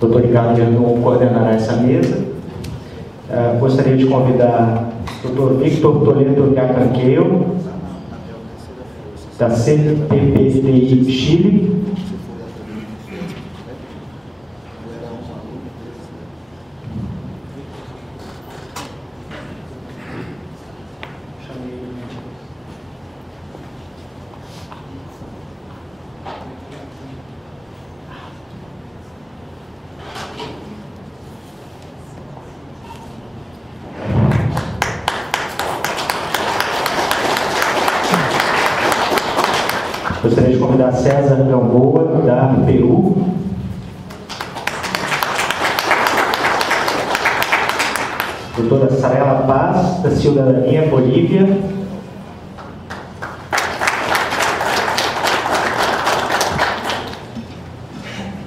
Dr. Ricardo Vernon coordenará essa mesa. Gostaria de convidar o Dr. Victor Toledo Yacanqueo, da CPPTI Chile. Gostaria de convidar César Gamboa, da Peru. Doutora Sarela Paz, da Cidadania, Bolívia.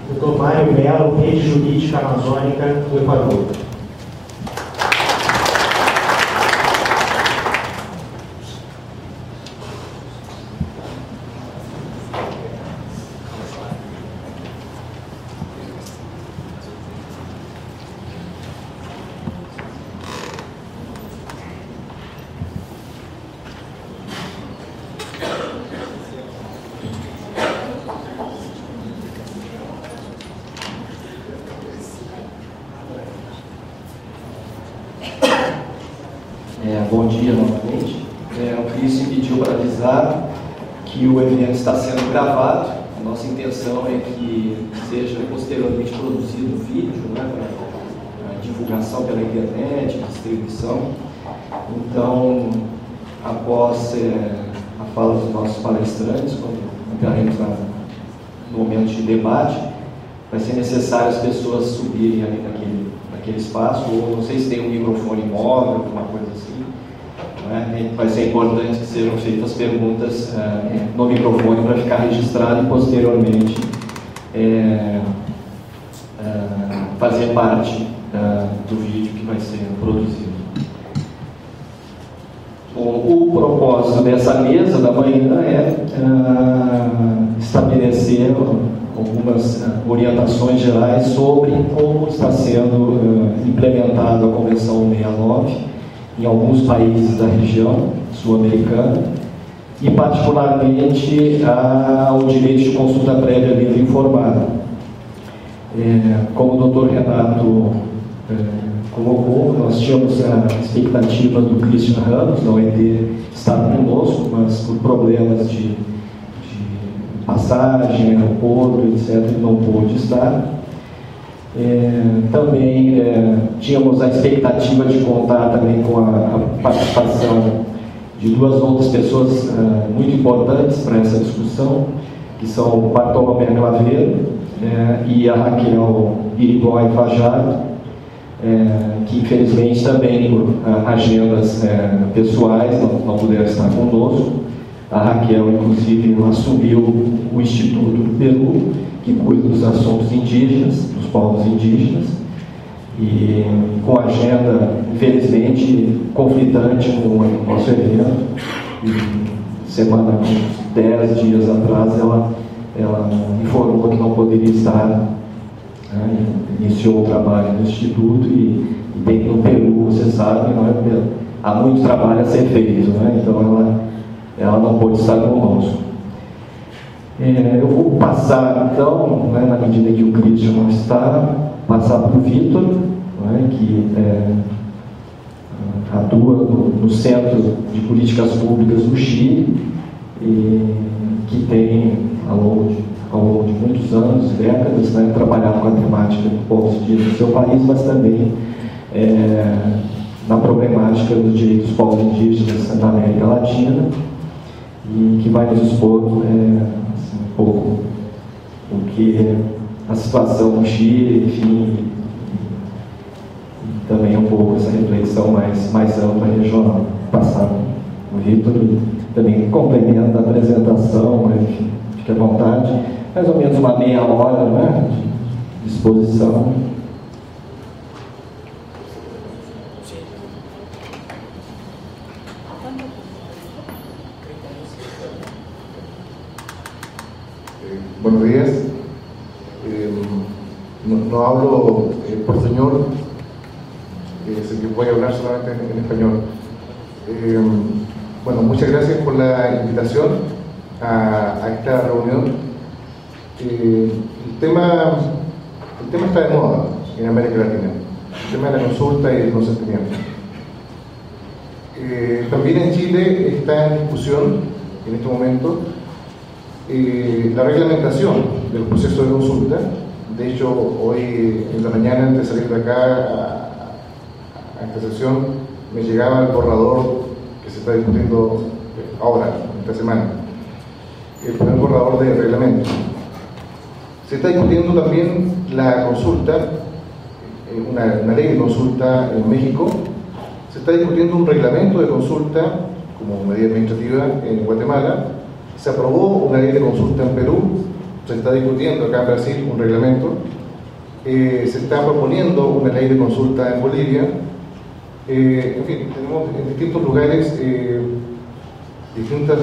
Doutor Mário Melo, Rede Jurídica Amazônica, do Equador. Bom dia novamente. O Cris pediu para avisar que o evento está sendo gravado. A nossa intenção é que seja posteriormente produzido vídeo, né, para divulgação pela internet, distribuição. Então, após a fala dos nossos palestrantes, quando entraremos no momento de debate, vai ser necessário as pessoas subirem ali naquele espaço, ou não sei se tem um microfone móvel, alguma coisa assim. Vai ser importante que sejam feitas perguntas no microfone para ficar registrado e posteriormente fazer parte do vídeo que vai ser produzido. Bom, o propósito dessa mesa da manhã é estabelecer algumas orientações gerais sobre como está sendo implementada a Convenção 69 em alguns países da região sul-americana e, particularmente, ao direito de consulta prévia livre e informada. Como o Dr. Renato colocou, nós tínhamos a expectativa do Christian Ramos, da OED, estar conosco, mas por problemas de passagem, aeroporto, etc., ele não pôde estar. Também tínhamos a expectativa de contar também com a participação de duas outras pessoas muito importantes para essa discussão, que são o Bartolomé Claveiro e a Raquel Irigoyen Fajardo, que infelizmente também por agendas pessoais não puderam estar conosco. A Raquel, inclusive, assumiu o Instituto do Peru, que cuida dos assuntos indígenas, dos povos indígenas, e com agenda, infelizmente, conflitante com o nosso evento. Uns 10 dias atrás, ela informou que não poderia estar, iniciou o trabalho no Instituto e dentro do Peru, você sabe, há muito trabalho a ser feito, então ela não pôde estar conosco. Eu vou passar, então, na medida que o Christian não está, passar para o Vitor, que atua no Centro de Políticas Públicas do Chile, e que tem, ao longo de muitos anos, décadas, trabalhado com a temática do povos indígenas do seu país, mas também na problemática dos direitos dos povos indígenas na América Latina, e que vai nos expor um pouco o que é a situação no Chile, enfim, e também um pouco essa reflexão mais ampla e regional. Passar o Vitor e também complementa a apresentação, enfim, fique à vontade, mais ou menos uma meia hora de exposição. Buenos días. no hablo por señor, así que voy a hablar solamente en español. Bueno, muchas gracias por la invitación a esta reunión. El tema está de moda en América Latina, el tema de la consulta y el consentimiento. También en Chile está en discusión en este momento la reglamentación del proceso de consulta. De hecho, hoy en la mañana, antes de salir de acá a esta sesión, me llegaba el borrador que se está discutiendo ahora, esta semana, el primer borrador de reglamento. Se está discutiendo también la consulta, una ley de consulta en México. Se está discutiendo un reglamento de consulta como medida administrativa en Guatemala. Se aprobó una ley de consulta en Perú. Se está discutiendo acá en Brasil un reglamento. Se está proponiendo una ley de consulta en Bolivia. En fin, tenemos en distintos lugares distintos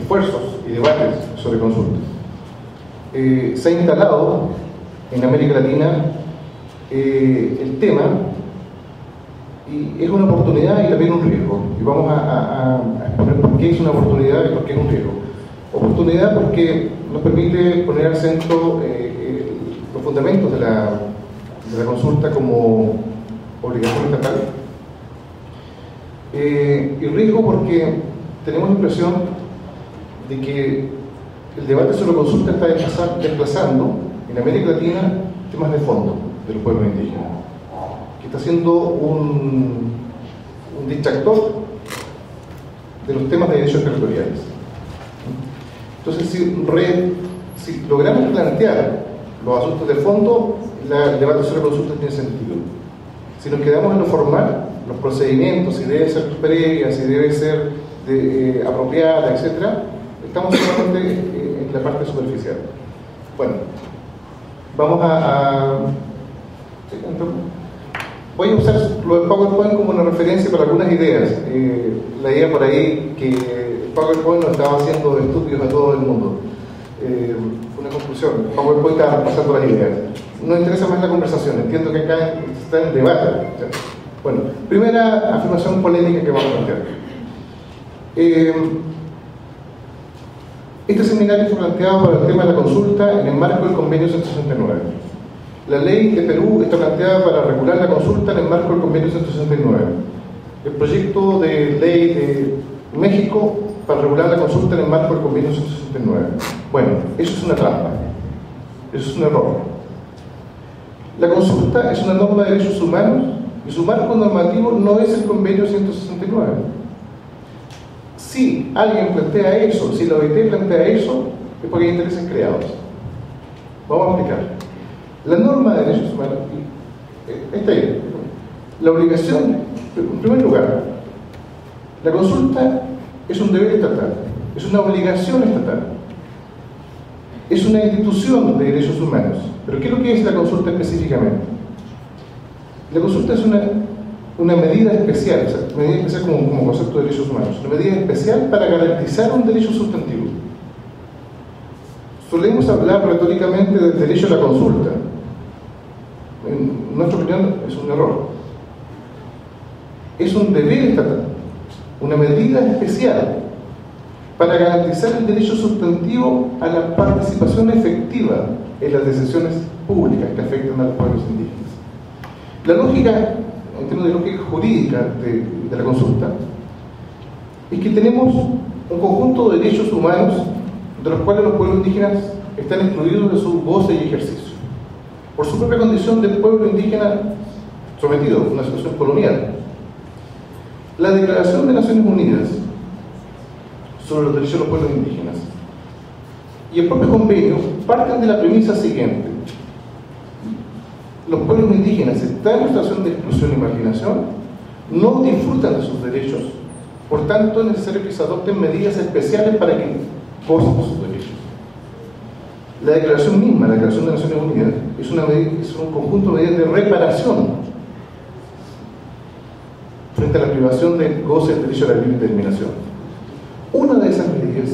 esfuerzos y debates sobre consulta. Se ha instalado en América Latina el tema, y es una oportunidad y también un riesgo. Y vamos a exponer por qué es una oportunidad y por qué es un riesgo. Oportunidad porque nos permite poner al centro los fundamentos de la consulta como obligación estatal. Y riesgo porque tenemos la impresión de que el debate sobre consulta está desplazando en América Latina temas de fondo de los pueblos indígenas, que está siendo un distractor de los temas de derechos territoriales. Entonces, si logramos plantear los asuntos de fondo, el debate sobre consulta tiene sentido. Si nos quedamos en lo formal, los procedimientos, si debe ser previa, si debe ser apropiada, etc., estamos solamente en la parte superficial. Bueno, vamos voy a usar lo del PowerPoint como una referencia para algunas ideas. Leía por ahí que el PowerPoint nos estaba haciendo estúpidos a todo el mundo. Una conclusión, el PowerPoint está pasando las ideas. No interesa más la conversación, entiendo que acá está en debate. Bueno, primera afirmación polémica que vamos a plantear. Este seminario fue planteado por el tema de la consulta en el marco del Convenio 169. La ley de Perú está planteada para regular la consulta en el marco del Convenio 169. El proyecto de ley de México para regular la consulta en el marco del Convenio 169. Bueno, eso es una trampa. Eso es un error. La consulta es una norma de derechos humanos y su marco normativo no es el Convenio 169. Si alguien plantea eso, si la OIT plantea eso, es porque hay intereses creados. Vamos a explicar. La norma de derechos humanos está ahí. La obligación, en primer lugar, la consulta es un deber estatal, es una obligación estatal, es una institución de derechos humanos. Pero ¿qué es lo que es la consulta específicamente? La consulta es una medida especial, o sea, medida especial como concepto de derechos humanos, una medida especial para garantizar un derecho sustantivo. Solemos hablar retóricamente del derecho a la consulta. En nuestra opinión es un error. Es un deber estatal, una medida especial para garantizar el derecho sustantivo a la participación efectiva en las decisiones públicas que afectan a los pueblos indígenas. La lógica, en términos de lógica jurídica de la consulta, es que tenemos un conjunto de derechos humanos de los cuales los pueblos indígenas están excluidos de su goce y ejercicio, por su propia condición de pueblo indígena sometido a una situación colonial. La Declaración de Naciones Unidas sobre los derechos de los pueblos indígenas y el propio convenio parten de la premisa siguiente: los pueblos indígenas están en una situación de exclusión y marginación, no disfrutan de sus derechos, por tanto es necesario que se adopten medidas especiales para que gocen de sus derechos. La declaración misma, la Declaración de Naciones Unidas, es un conjunto de medidas de reparación frente a la privación del goce del derecho a la libre determinación. Una de esas medidas,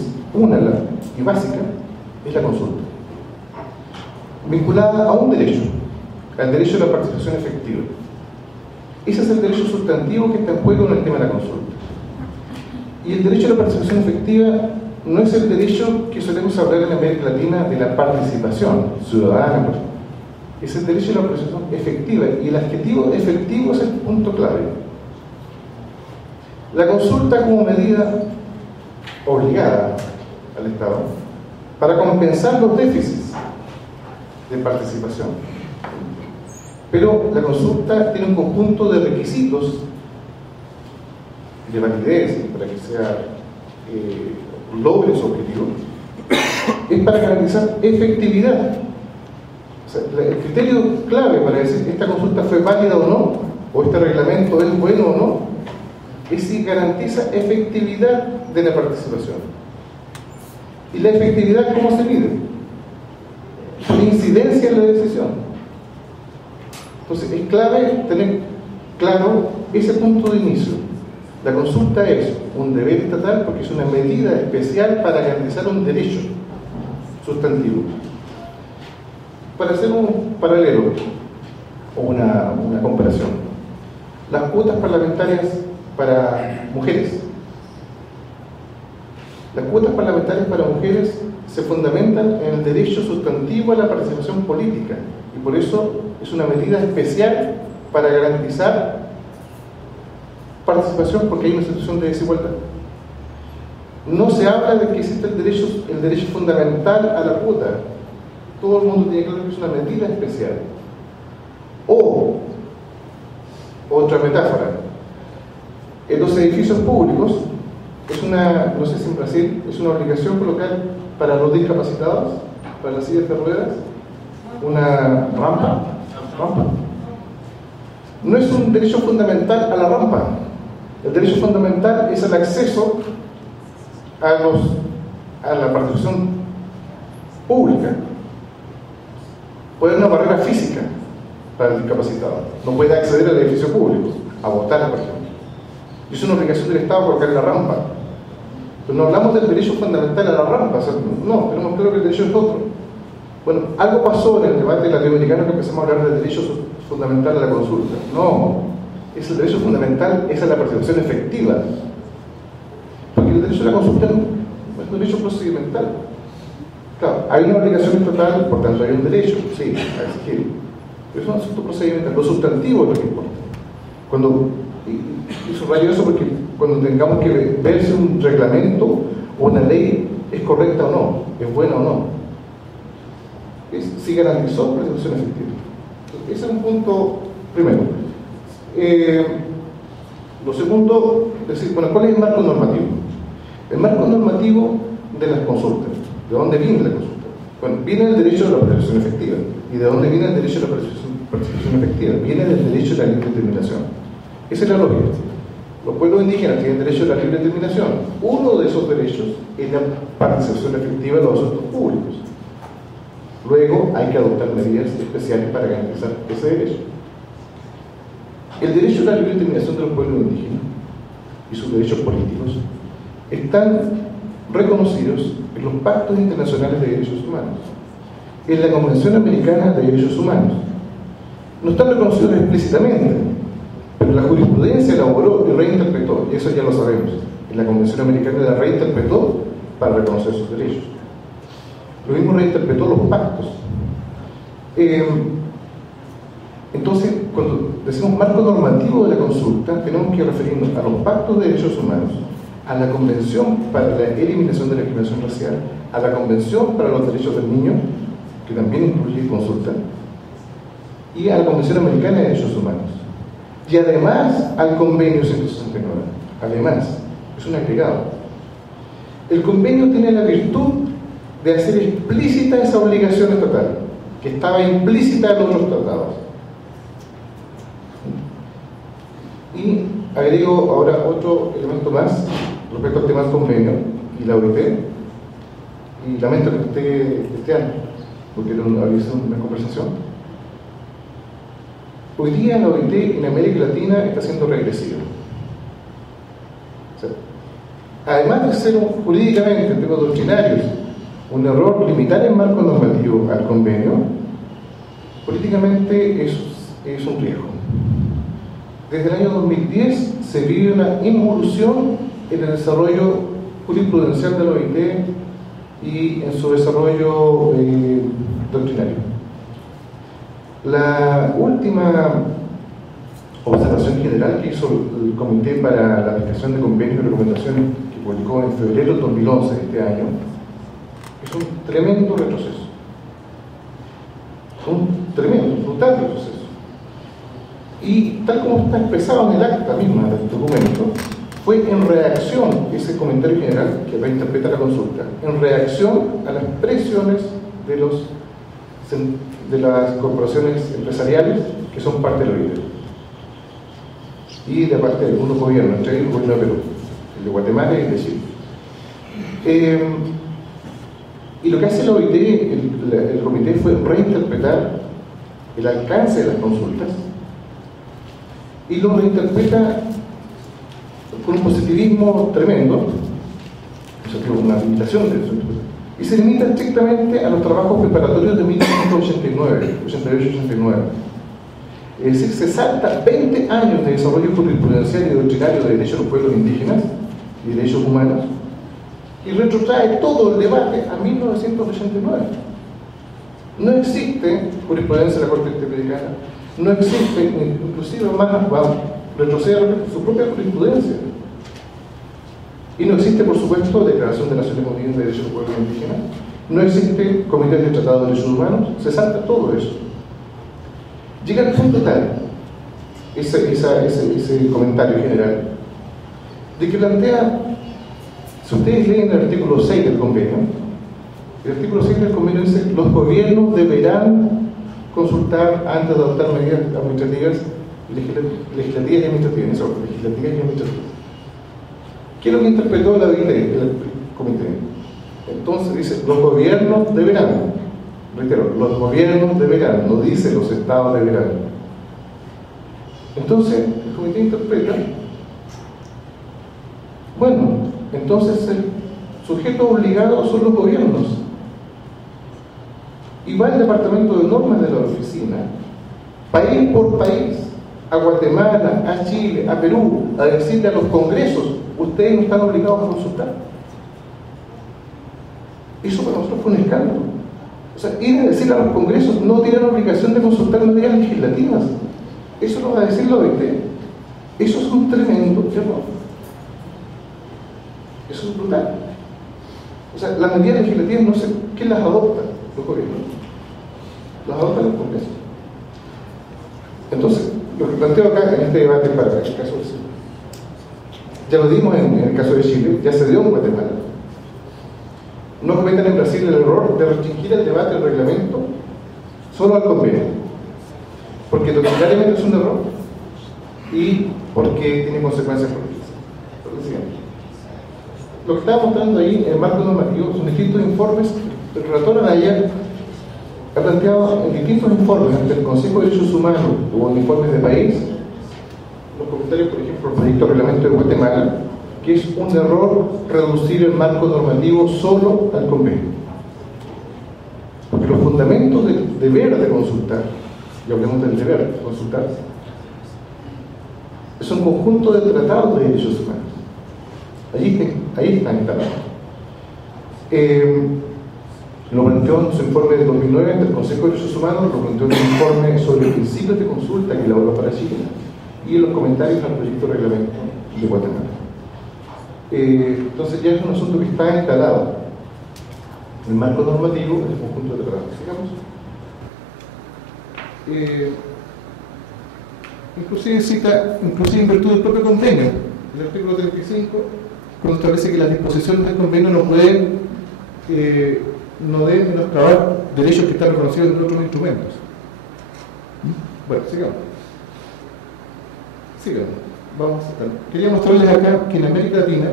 y básica, es la consulta, vinculada a un derecho, al derecho a la participación efectiva. Ese es el derecho sustantivo que está en juego en el tema de la consulta. Y el derecho a la participación efectiva no es el derecho que solemos hablar en América Latina de la participación ciudadana, es el derecho a la participación efectiva, y el adjetivo efectivo es el punto clave. La consulta como medida obligada al Estado para compensar los déficits de participación. Pero la consulta tiene un conjunto de requisitos de validez para que sea logre su objetivo, es para garantizar efectividad. O sea, el criterio clave para decir que esta consulta fue válida o no, o este reglamento es bueno o no, es si garantiza efectividad de la participación. ¿Y la efectividad cómo se mide? Por incidencia en la decisión. Entonces es clave tener claro ese punto de inicio. La consulta es un deber estatal porque es una medida especial para garantizar un derecho sustantivo. Para hacer un paralelo o una comparación, las cuotas parlamentarias para mujeres. Las cuotas parlamentarias para mujeres se fundamentan en el derecho sustantivo a la participación política y por eso es una medida especial para garantizar participación porque hay una situación de desigualdad. No se habla de que existe el derecho fundamental a la cuota. Todo el mundo tiene claro que es una medida especial. O, otra metáfora, en los edificios públicos es una, no sé si en Brasil, es una obligación colocar para los discapacitados, para las sillas de ruedas, una rampa. No es un derecho fundamental a la rampa. El derecho fundamental es el acceso a la participación pública. Puede haber una barrera física para el discapacitado. No puede acceder al edificio público, a votar, por ejemplo. Y es una obligación del Estado colocar la rampa. Pero no hablamos del derecho fundamental a la rampa. O sea, no, tenemos claro que el derecho es otro. Bueno, algo pasó en el debate latinoamericano que empezamos a hablar del derecho fundamental a la consulta. No, es el derecho fundamental, es a la participación efectiva. Porque el derecho a la consulta es un derecho procedimental. Claro, hay una obligación estatal, por tanto hay un derecho, sí, a exigir. Pero es un asunto procedimental. Lo sustantivo es lo que importa. Y subrayo eso porque cuando tengamos que ver si un reglamento o una ley es correcta o no, es buena o no, si garantizó participación efectiva. Ese es un punto primero. Lo segundo, es decir, bueno, ¿cuál es el marco normativo? El marco normativo de las consultas. ¿De dónde viene la consulta? Bueno, viene el derecho a la participación efectiva. ¿Y de dónde viene el derecho a la participación efectiva? Viene del derecho a la libre determinación. Esa es la lógica. Los pueblos indígenas tienen derecho a la libre determinación. Uno de esos derechos es la participación efectiva en los asuntos públicos. Luego hay que adoptar medidas especiales para garantizar ese derecho. El derecho a la libre determinación de los pueblos indígenas y sus derechos políticos están reconocidos en los pactos internacionales de derechos humanos, en la Convención Americana de Derechos Humanos. No están reconocidos explícitamente, pero la jurisprudencia elaboró y reinterpretó, y eso ya lo sabemos, en la Convención Americana la reinterpretó para reconocer sus derechos. Lo mismo reinterpretó los pactos. Entonces, cuando decimos marco normativo de la consulta, tenemos que referirnos a los pactos de derechos humanos, a la Convención para la Eliminación de la Discriminación Racial, a la Convención para los Derechos del Niño, que también incluye consulta, y a la Convención Americana de Derechos Humanos. Y además al Convenio 169. Además, es un agregado. El convenio tiene la virtud de hacer explícita esa obligación estatal, que estaba implícita en otros tratados. Y agrego ahora otro elemento más respecto al tema del convenio y la OIT, y lamento que esté este año, porque había sido una conversación. Hoy día la OIT en América Latina está siendo regresiva. O sea, además de ser jurídicamente, en términos doctrinarios, un error limitar el marco normativo al convenio, políticamente es un riesgo. Desde el año 2010 se vive una involución en el desarrollo jurisprudencial de la OIT y en su desarrollo doctrinario. La última observación general que hizo el Comité para la Aplicación de Convenios y Recomendaciones, que publicó en febrero del 2011 de este año, es un tremendo retroceso. Un tremendo, brutal retroceso. Y tal como está expresado en el acta misma del documento, fue en reacción, ese comentario general que reinterpreta la consulta, en reacción a las presiones de las corporaciones empresariales que son parte de la OIT y de parte de algunos gobiernos, entre ellos el gobierno de Perú, el de Guatemala y el de Chile. Y lo que hace la OIT, el comité, fue reinterpretar el alcance de las consultas y lo reinterpreta con un positivismo tremendo, o sea, que una limitación de eso, y se limita estrictamente a los trabajos preparatorios de 1989, 88-89. Es decir, se salta 20 años de desarrollo jurisprudencial y doctrinario de derechos de los pueblos indígenas y derechos humanos y retrotrae todo el debate a 1989. No existe jurisprudencia de la Corte Interamericana, no existe, inclusive más va a retroceder su propia jurisprudencia. Y no existe, por supuesto, Declaración de Naciones Unidas de Derechos de los Pueblos Indígenas, no existe Comité de Tratado de Derechos Humanos, se salta todo eso. Llega al punto tal, ese comentario general, de que plantea, si ustedes leen el artículo 6 del convenio, el artículo 6 del convenio dice: los gobiernos deberán consultar antes de adoptar medidas administrativas, legislativas y administrativas, legislativas y administrativas. ¿Qué es lo que interpretó la OIT, el comité? Entonces dice: los gobiernos deberán, reitero, los gobiernos deberán, no dice los estados deberán. Entonces el comité interpreta, bueno, entonces el sujeto obligado son los gobiernos. Y va el departamento de normas de la oficina, país por país, a Guatemala, a Chile, a Perú, a decirle a los congresos: ustedes no están obligados a consultar. Eso para nosotros fue un escándalo. O sea, ir a decirle a los congresos: no tienen obligación de consultar medidas legislativas. Eso lo va a decir la OIT. Eso es un tremendo error. Eso es brutal. O sea, las medidas legislativas, no sé quién las adopta, los gobiernos. Las adoptan los congresos. Entonces, lo que planteo acá en este debate para el caso de Chile, ya lo dimos en el caso de Chile, ya se dio en Guatemala. No cometan en Brasil el error de restringir el debate del reglamento solo al convenio, porque doctrinariamente es un error y porque tiene consecuencias políticas. Lo que estaba mostrando ahí en el marco normativo son distintos informes. El relator Anaya ha planteado en distintos informes ante el Consejo de Derechos Humanos o en informes de país, los comentarios, por ejemplo, el proyecto de reglamento de Guatemala, que es un error reducir el marco normativo solo al convenio. Porque los fundamentos del deber de consultar, y hablemos del deber de consultar, es un conjunto de tratados de derechos humanos. Ahí están instalados. Lo planteó en su informe de 2009 ante el Consejo de Derechos Humanos, lo planteó en un informe sobre principios de consulta que elaboró para Chile y en los comentarios al proyecto de reglamento de Guatemala. Entonces ya es un asunto que está instalado en el marco normativo en el conjunto de tratados. Sigamos. Inclusive cita, en virtud del propio convenio, el artículo 35, cuando establece que las disposiciones del convenio no deben menoscabar derechos que están reconocidos en otros instrumentos. Bueno, sigamos. Vamos a estar. Quería mostrarles acá que en América Latina,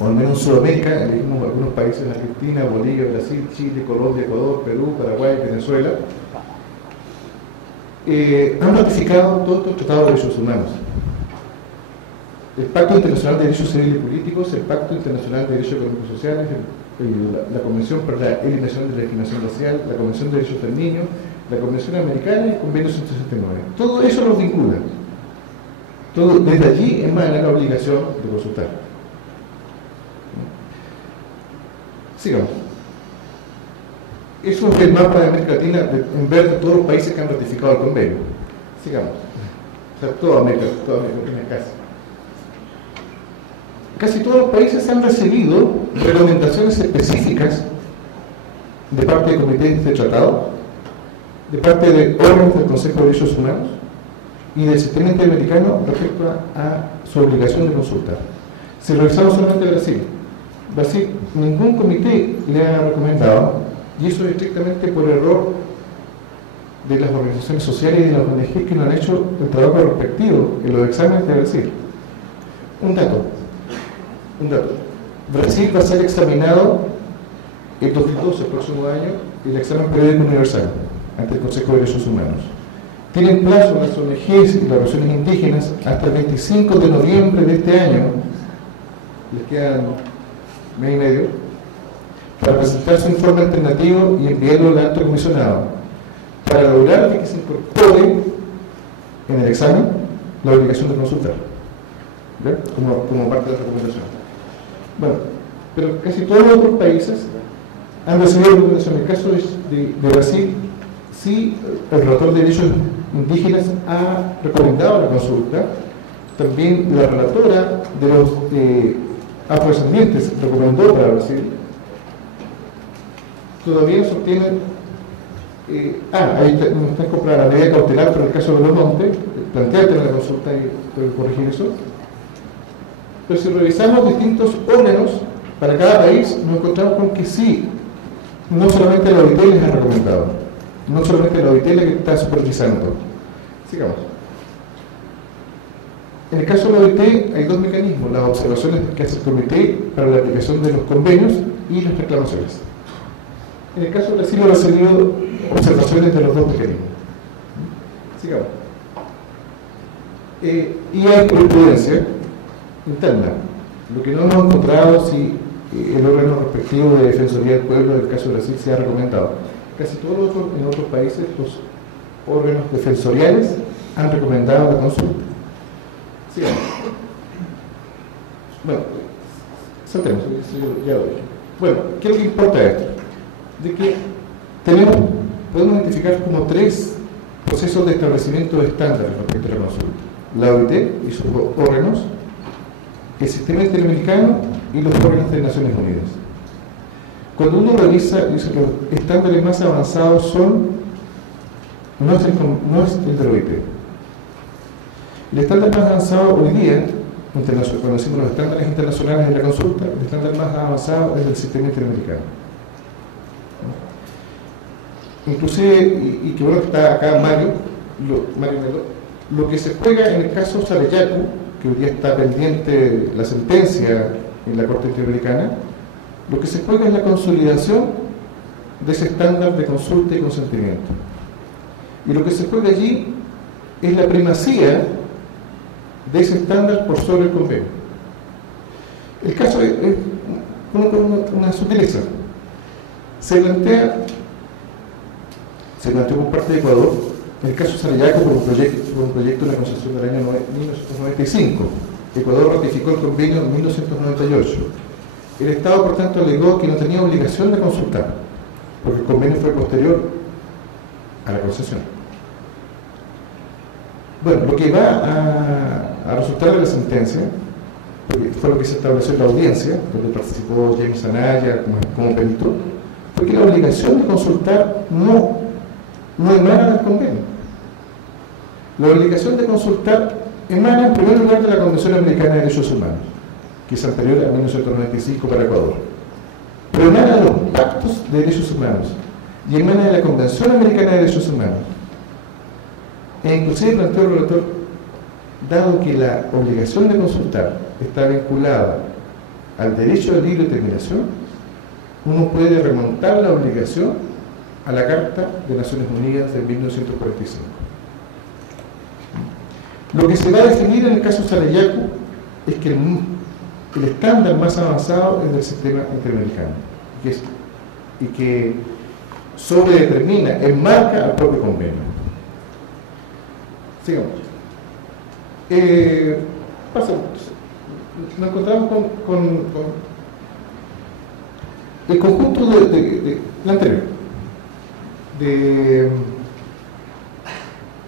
o al menos en Sudamérica, elegimos algunos países: Argentina, Bolivia, Brasil, Chile, Colombia, Ecuador, Perú, Paraguay, Venezuela, han ratificado todos estos tratados de derechos humanos. El Pacto Internacional de Derechos Civiles y Políticos, el Pacto Internacional de Derechos Económicos y Sociales, la Convención para la Eliminación de la Discriminación Racial, la Convención de Derechos del Niño, la Convención Americana y el Convenio 169. Todo eso los vincula. Todo, desde allí emana la obligación de consultar. Sigamos. Eso es el mapa de América Latina en verde de todos los países que han ratificado el convenio. Sigamos. O sea, toda América Latina casi todos los países han recibido reglamentaciones específicas de parte de comités de tratado, de parte de órganos del Consejo de Derechos Humanos y del sistema interamericano respecto a su obligación de consultar. Si revisamos solamente Brasil, ningún comité le ha recomendado, y eso es estrictamente por error de las organizaciones sociales y de las ONG que no han hecho el trabajo respectivo en los exámenes de Brasil. Un dato. Brasil va a ser examinado el 2012, el próximo año, el examen periódico universal ante el Consejo de Derechos Humanos. Tienen plazo las ONGs y las organizaciones indígenas hasta el 25 de noviembre de este año, les quedan mes y medio, para presentar su informe alternativo y enviarlo al alto comisionado, para lograr que se incorpore en el examen la obligación de consultar, como parte de la recomendación. Bueno, pero casi todos los otros países han recibido recomendación. En el caso de Brasil, sí, el relator de derechos indígenas ha recomendado la consulta. También la relatora de los afrodescendientes recomendó para Brasil. Todavía no se obtienen. Ahí está comprada la medida cautelar para el caso de los montes. Plantearte la consulta y tengo que corregir eso. Pero si revisamos distintos órganos para cada país, nos encontramos con que sí, no solamente la OIT les ha recomendado, no solamente la OIT la que está supervisando. Sigamos. En el caso de la OIT hay dos mecanismos: las observaciones que hace el comité para la aplicación de los convenios y las reclamaciones. En el caso de Brasil ha recibido observaciones de los dos mecanismos. Sigamos. Y hay jurisprudencia interna. Lo que no hemos encontrado si el órgano respectivo de Defensoría del Pueblo del caso de Brasil se ha recomendado. Casi todos en otros países los órganos defensoriales han recomendado la consulta. Sigamos. Bueno, saltemos, ya lo dije. Bueno, ¿qué es lo que importa esto? De que podemos identificar como tres procesos de establecimiento de estándares respecto a la consulta: la OIT y sus órganos, el sistema interamericano y los órganos de Naciones Unidas. Cuando uno revisa, dice que los estándares más avanzados no es el de la OIT. El estándar más avanzado hoy día, cuando decimos los estándares internacionales de la consulta, el estándar más avanzado es el sistema interamericano. Inclusive, y que bueno está acá Mario Melo, lo que se juega en el caso Sarellacu, que hoy día está pendiente la sentencia en la Corte Interamericana, lo que se juega es la consolidación de ese estándar de consulta y consentimiento. Y lo que se juega allí es la primacía de ese estándar por sobre el convenio. El caso es una sutileza. Se planteó por parte de Ecuador el caso Sarellacu por un proyecto de la concesión del año 1995. Ecuador ratificó el convenio en 1998. El Estado, por tanto, alegó que no tenía obligación de consultar, porque el convenio fue posterior a la concesión. Bueno, lo que va a resultar de la sentencia, porque fue lo que se estableció en la audiencia, donde participó James Anaya como perito, fue que la obligación de consultar no emana del convenio. La obligación de consultar emana en primer lugar de la Convención Americana de Derechos Humanos, que es anterior a 1995 para Ecuador, pero emana de los pactos de derechos humanos y emana de la Convención Americana de Derechos Humanos. E inclusive planteó el relator, dado que la obligación de consultar está vinculada al derecho de libre determinación, uno puede remontar la obligación a la Carta de Naciones Unidas de 1945. Lo que se va a definir en el caso Sarellacu es que el estándar más avanzado es del sistema interamericano y que sobredetermina, enmarca al propio convenio. Sigamos. Nos encontramos con el conjunto de la anterior, de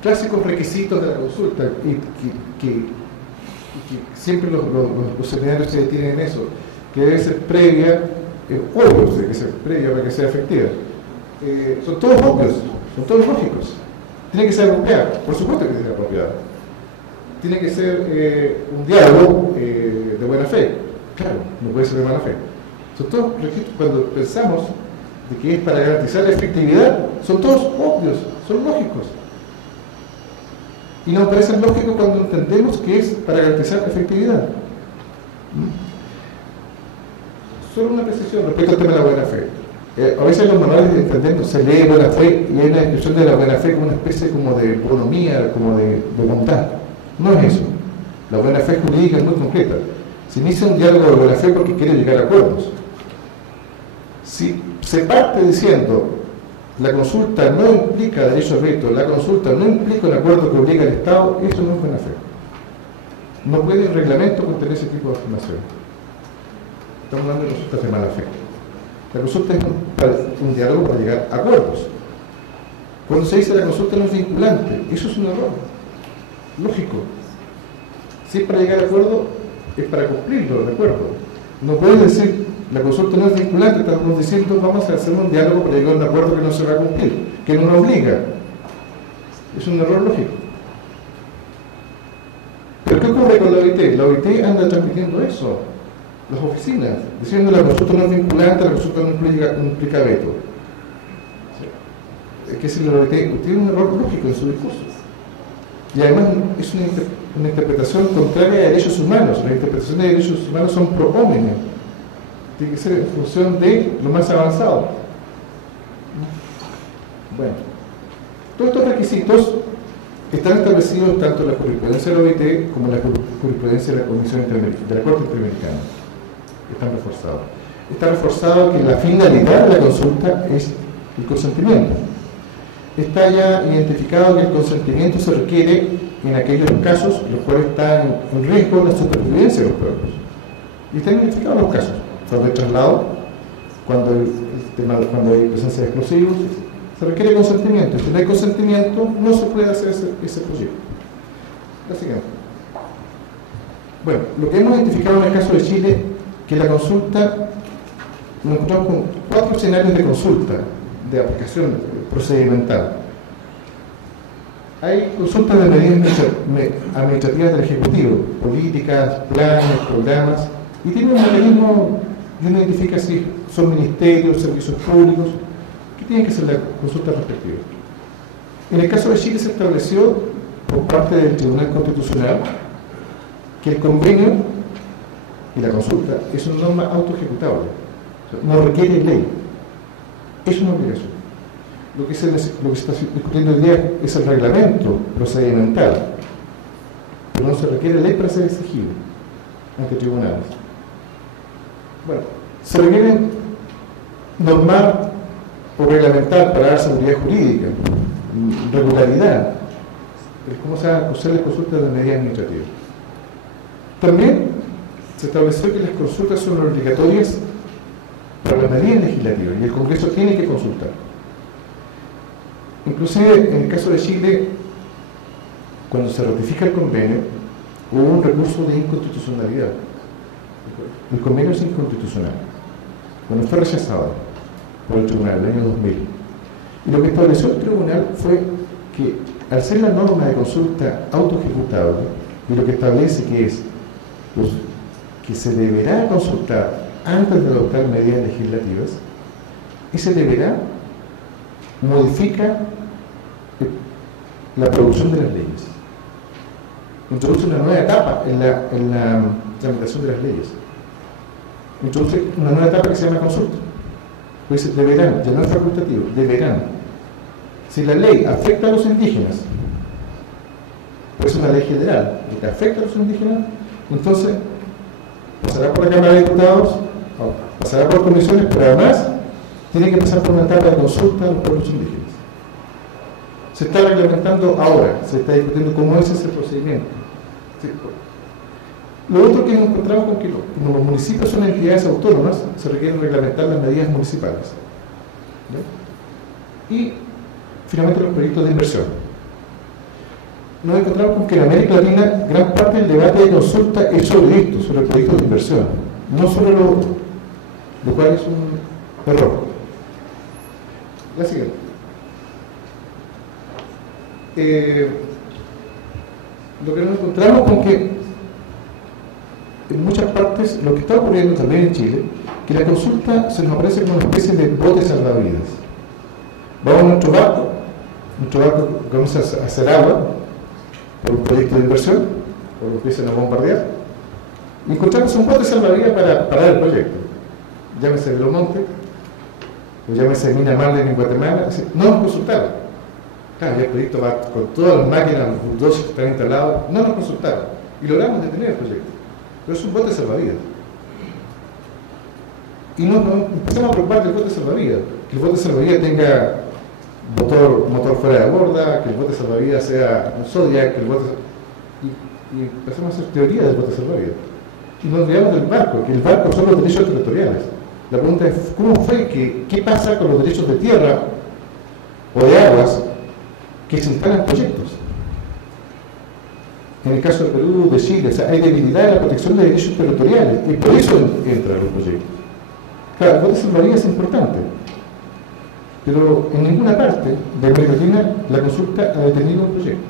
clásicos requisitos de la consulta, y que siempre los seminarios se detienen en eso, que debe ser previa, obvio que ser previa para que sea efectiva. Son todos obvios, son todos lógicos. Tiene que ser apropiada, por supuesto que tiene que ser apropiada. Tiene que ser un diálogo de buena fe, claro, no puede ser de mala fe. Son todos requisitos, cuando pensamos de que es para garantizar la efectividad, son todos obvios, son lógicos. Y nos parece lógico cuando entendemos que es para garantizar la efectividad. Solo una precisión respecto al tema de la buena fe. A veces en los manuales de entendiendo se lee buena fe y hay una descripción de la buena fe como una especie como de bonomía, como de bondad. No es eso. La buena fe jurídica es muy concreta. Se inicia un diálogo de buena fe porque quiere llegar a acuerdos. Si se parte diciendo la consulta no implica derecho a veto, la consulta no implica un acuerdo que obliga al Estado, eso no es buena fe. No puede el reglamento contener ese tipo de afirmación. Estamos hablando de consultas de mala fe. La consulta es un diálogo para llegar a acuerdos. Cuando se dice la consulta no es vinculante, eso es un error lógico. Si es para llegar a acuerdo, es para cumplirlo, de acuerdo. No puedes decir la consulta no es vinculante, estamos diciendo vamos a hacer un diálogo para llegar a un acuerdo que no se va a cumplir, que no nos obliga. Es un error lógico. ¿Pero qué ocurre con la OIT? La OIT anda transmitiendo eso. Las oficinas, diciendo la consulta no es vinculante, la consulta no implica veto. Es que si la OIT tiene un error lógico en su discurso. Y además es una interpretación contraria a derechos humanos. Las interpretaciones de derechos humanos son pro hominem. Tiene que ser en función de lo más avanzado. Bueno, todos estos requisitos están establecidos tanto en la jurisprudencia de la OIT como en la jurisprudencia de la Comisión de la Corte Interamericana. Están reforzados. Está reforzado que la finalidad de la consulta es el consentimiento. Está ya identificado que el consentimiento se requiere en aquellos casos en los cuales está en riesgo la supervivencia de los pueblos. Y están identificados los casos. Cuando hay traslado, cuando hay presencia de explosivos, se requiere consentimiento. Si no hay consentimiento, no se puede hacer ese proyecto. La siguiente. Bueno, lo que hemos identificado en el caso de Chile, que la consulta, nos encontramos con 4 escenarios de consulta, de aplicación procedimental. Hay consultas de medidas administrativas del Ejecutivo, políticas, planes, programas, y tiene un mecanismo, y uno identifica si son ministerios, servicios públicos, que tienen que ser la consulta respectiva. En el caso de Chile se estableció por parte del Tribunal Constitucional que el convenio y la consulta es una norma autoejecutable, o sea, no requiere ley, es una obligación. Lo que se está discutiendo hoy día es el reglamento procedimental, pero no se requiere ley para ser exigible ante tribunales. Bueno, se requiere normar o reglamentar para dar seguridad jurídica, regularidad, es como se van a usar las consultas de medidas administrativas. También se estableció que las consultas son obligatorias para las medidas legislativas y el Congreso tiene que consultar. Inclusive en el caso de Chile, cuando se ratifica el convenio, hubo un recurso de inconstitucionalidad. El convenio es inconstitucional. Bueno, fue rechazado por el tribunal en el año 2000. Y lo que estableció el tribunal fue que al ser la norma de consulta autoejecutable, y lo que establece que es que se deberá consultar antes de adoptar medidas legislativas, ese deberá modifica la producción de las leyes. Introduce una nueva etapa en la tramitación de las leyes. Introduce una nueva etapa que se llama consulta. Pues deberán, ya no es facultativo, deberán. Si la ley afecta a los indígenas, pues es una ley general, lo que afecta a los indígenas, entonces pasará por la Cámara de Diputados, pasará por comisiones, pero además tiene que pasar por una etapa de consulta a los pueblos indígenas. Se está reglamentando ahora, se está discutiendo cómo es ese procedimiento. Sí. Lo otro que nos encontramos con que como los municipios son entidades autónomas, se requieren reglamentar las medidas municipales. ¿Ya? Y finalmente los proyectos de inversión. Nos encontramos con que en América Latina gran parte del debate de consulta es sobre esto, sobre proyectos de inversión, no sobre lo otro, lo cual es un error. La siguiente. Lo que nos encontramos con que en muchas partes, lo que está ocurriendo también en Chile, que la consulta se nos aparece como una especie de bote salvavidas. Vamos a nuestro barco comienza a hacer agua por un proyecto de inversión, o lo empiezan a bombardear, y encontramos un bote salvavidas para parar el proyecto. Llámese Velomonte, o llámese Mina Marlene en Guatemala, no nos consultaron. Claro, ya el proyecto va con todas las máquinas, los bulldozers que están instalados, no nos consultaron, y logramos detener el proyecto. Pero es un bote salvavidas. Y nos empezamos a preocupar del bote salvavidas, que el bote salvavidas tenga motor fuera de borda, que el bote salvavidas sea un Zodiac, que el bote y empezamos a hacer teoría del bote salvavidas. Y nos olvidamos del barco, que el barco son los derechos territoriales. La pregunta es, ¿cómo fue qué pasa con los derechos de tierra o de aguas que se instalan proyectos? En el caso de Perú, de Chile, o sea, hay debilidad en la protección de derechos territoriales, y por eso entran los proyectos. Claro, el bote salvavidas es importante, pero en ninguna parte de América Latina la consulta ha detenido un proyecto.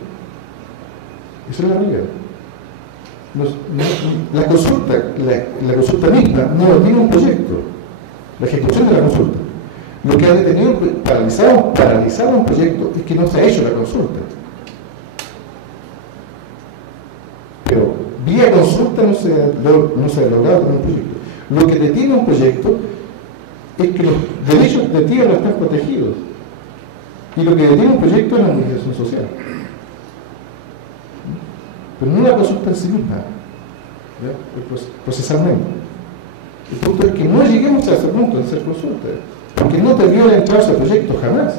Esa es la realidad. La consulta misma no detiene un proyecto, la ejecución de la consulta. Lo que ha detenido, paralizado un proyecto es que no se ha hecho la consulta. Pero vía consulta no se ha logrado tener un proyecto. Lo que detiene un proyecto es que los derechos de tierra están protegidos. Y lo que detiene un proyecto es la movilización social. Pero no la consulta en sí misma, procesalmente. El punto es que no lleguemos a ese punto de hacer consulta, porque no debió entrarse al proyecto jamás,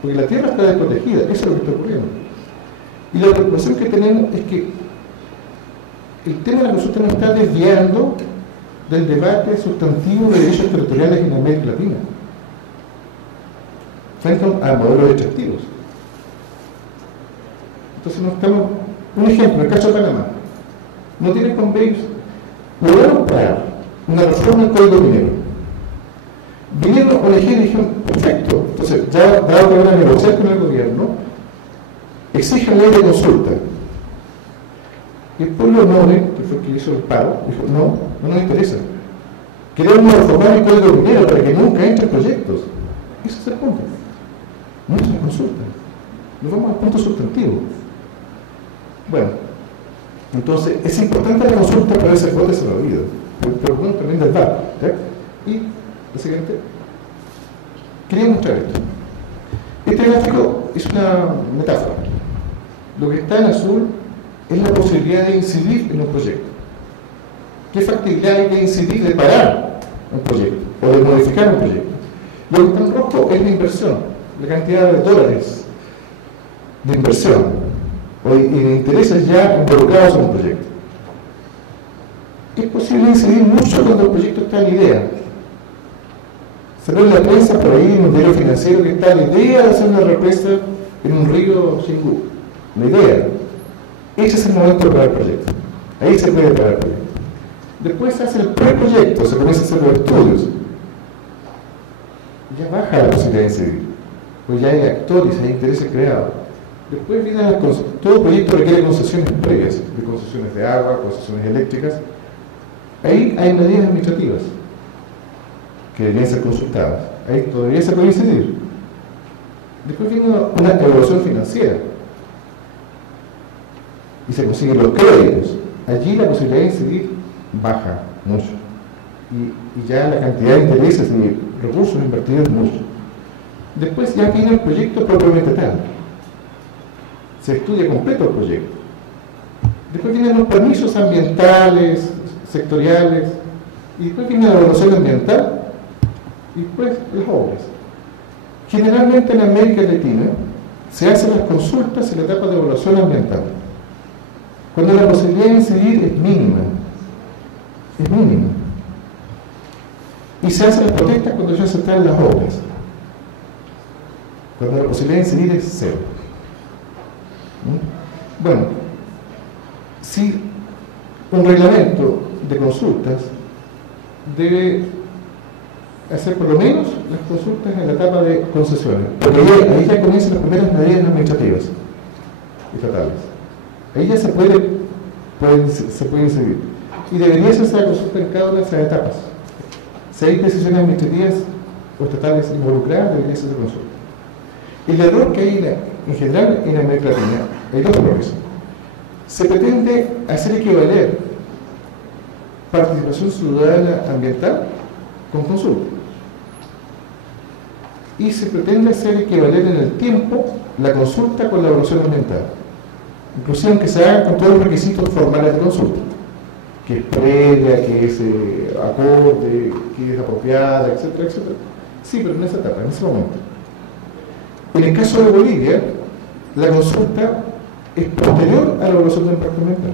porque la tierra está desprotegida, eso es lo que está ocurriendo. Y la preocupación que tenemos es que el tema de la consulta nos está desviando del debate sustantivo de derechos territoriales en América Latina, frente a modelos extractivos. Entonces no estamos. Un ejemplo, el caso de Panamá. No tiene convenios. Lograron parar una reforma del Código Minero. Vinieron a elegir y dijeron, perfecto, entonces ya dado que van a negociar con el gobierno, exigen ley de consulta. Y el pueblo noble, que fue el que hizo el paro, dijo, no nos interesa. Queremos reformar el Código Minero para que nunca entren proyectos. Ese es el punto. No es una consulta. Nos vamos al punto sustantivo. Bueno, entonces es importante la consulta para ese bote salvavidas, pero bueno, también del barco. Y la siguiente, quería mostrar esto. Este gráfico es una metáfora. Lo que está en azul es la posibilidad de incidir en un proyecto. ¿Qué factibilidad hay de incidir, de parar un proyecto o de modificar un proyecto? Lo que está en rojo es la inversión, la cantidad de dólares de inversión y de intereses ya involucrados en un proyecto. Es posible incidir mucho cuando el proyecto está en idea. Se ve en la prensa por ahí, en un diario financiero, que está la idea de hacer una represa en un río Xingu. La idea. Ese es el momento de parar el proyecto. Ahí se puede parar el proyecto. Después se hace el preproyecto, se comienza a hacer los estudios. Ya baja la posibilidad de incidir, pues ya hay actores, hay intereses creados. Después viene todo proyecto requiere concesiones previas, de concesiones de agua, concesiones eléctricas. Ahí hay medidas administrativas que deberían ser consultadas. Ahí todavía se puede incidir. Después viene una evaluación financiera y se consiguen los créditos. Allí la posibilidad de incidir baja mucho y ya la cantidad de intereses y recursos invertidos es mucho. Después ya viene el proyecto propiamente tal. Se estudia completo el proyecto. Después vienen los permisos ambientales, sectoriales, y después viene la evaluación ambiental, y y después las obras. Generalmente en América Latina se hacen las consultas en la etapa de evaluación ambiental, cuando la posibilidad de incidir es mínima. Es mínima. Y se hacen las protestas cuando ya se traen las obras, cuando la posibilidad de incidir es cero. Bueno, si un reglamento de consultas debe hacer por lo menos las consultas en la etapa de concesiones, porque ahí ya comienzan las primeras medidas administrativas estatales. Ahí ya se puede incidir. Y debería hacerse la consulta en cada una de esas etapas. Si hay decisiones administrativas o estatales involucradas, debería hacerse consulta. El error que hay en general en América Latina, hay dos errores. Se pretende hacer equivaler participación ciudadana ambiental con consulta. Y se pretende hacer equivaler en el tiempo la consulta con la evaluación ambiental. Inclusive aunque se haga con todos los requisitos formales de consulta, que es previa, que es acorde, que es apropiada, etcétera, etcétera. Sí, pero en esa etapa, en ese momento. En el caso de Bolivia, la consulta es posterior a la evaluación de impacto ambiental.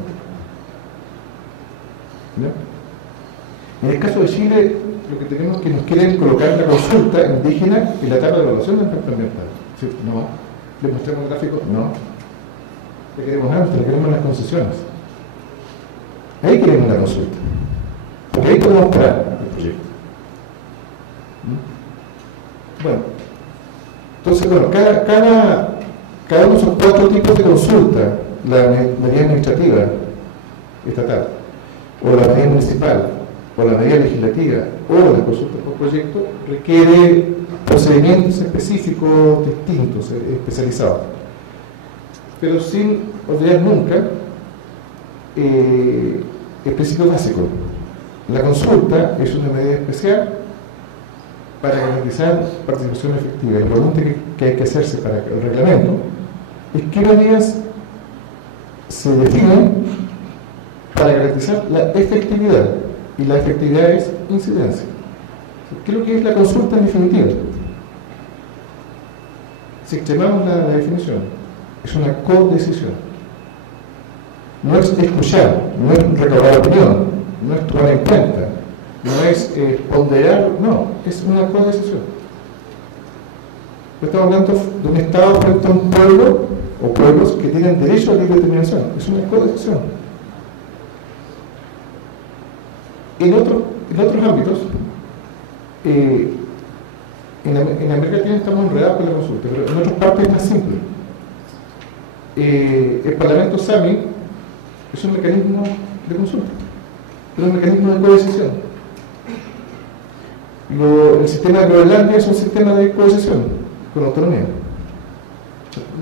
¿Ya? En el caso de Chile, lo que tenemos es que nos quieren colocar la consulta indígena en la etapa de evaluación de impacto ambiental. ¿Sí? No. ¿Le mostramos el gráfico? No. Le queremos antes, le queremos las concesiones. Ahí queremos la consulta. Porque ahí podemos parar el proyecto. Bueno. Entonces, bueno, cada uno de esos 4 tipos de consulta, la medida administrativa estatal, o la medida municipal, o la medida legislativa, o la consulta por proyecto, requiere procedimientos específicos distintos, especializados. Pero sin olvidar nunca el principio básico. La consulta es una medida especial para garantizar participación efectiva. La pregunta que hay que hacerse para el reglamento es qué medidas se definen para garantizar la efectividad, y la efectividad es incidencia. ¿Qué es lo que es la consulta en definitiva? Si extremamos la definición, es una codecisión. No es escuchar, no es recabar opinión, no es tomar en cuenta, no es ponderar, no, es una codecisión. Estamos hablando de un Estado frente a un pueblo o pueblos que tienen derecho a la libre determinación. Es una codecisión. En otros ámbitos, en América Latina estamos enredados con la consulta, pero en otras partes es más simple. El Parlamento Sami es un mecanismo de consulta, es un mecanismo de codecisión. El sistema de Groenlandia es un sistema de codecisión con autonomía.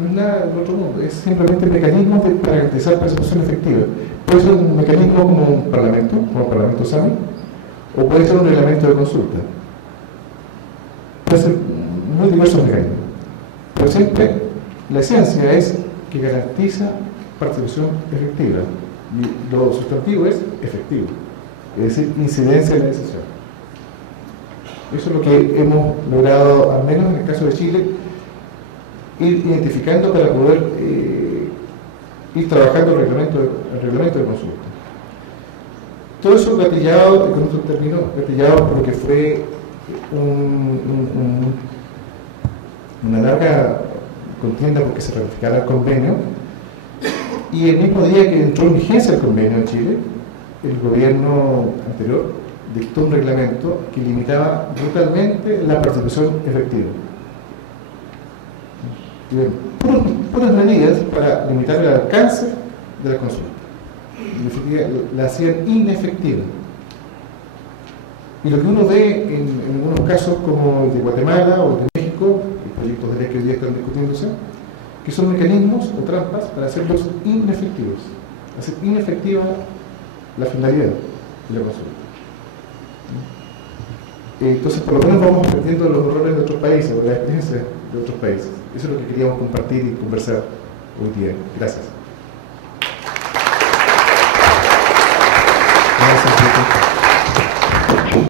No es nada del otro mundo, es simplemente mecanismo para garantizar participación efectiva. Puede ser un mecanismo como un parlamento Sami, o puede ser un reglamento de consulta. Puede ser muy diversos mecanismos. Pero siempre la esencia es que garantiza participación efectiva. Y lo sustantivo es efectivo, es decir, incidencia en la decisión. Eso es lo que hemos logrado, al menos en el caso de Chile, ir identificando para poder ir trabajando el reglamento de consulta. Todo eso gatillado, con otro término, gatillado por lo que fue una larga contienda porque se ratificara el convenio, y el mismo día que entró en vigencia el convenio en Chile, el gobierno anterior dictó un reglamento que limitaba brutalmente la participación efectiva. Puras medidas para limitar el alcance de la consulta. En definitiva, la hacían inefectiva. Y lo que uno ve en algunos casos como el de Guatemala o el de México, los proyectos de ley que hoy día están discutiéndose, que son mecanismos o trampas para hacerlos inefectivos, hacer inefectiva la finalidad de la consulta. Entonces, por lo menos vamos aprendiendo los errores de otros países o las experiencias de otros países. Eso es lo que queríamos compartir y conversar hoy día. Gracias. Gracias.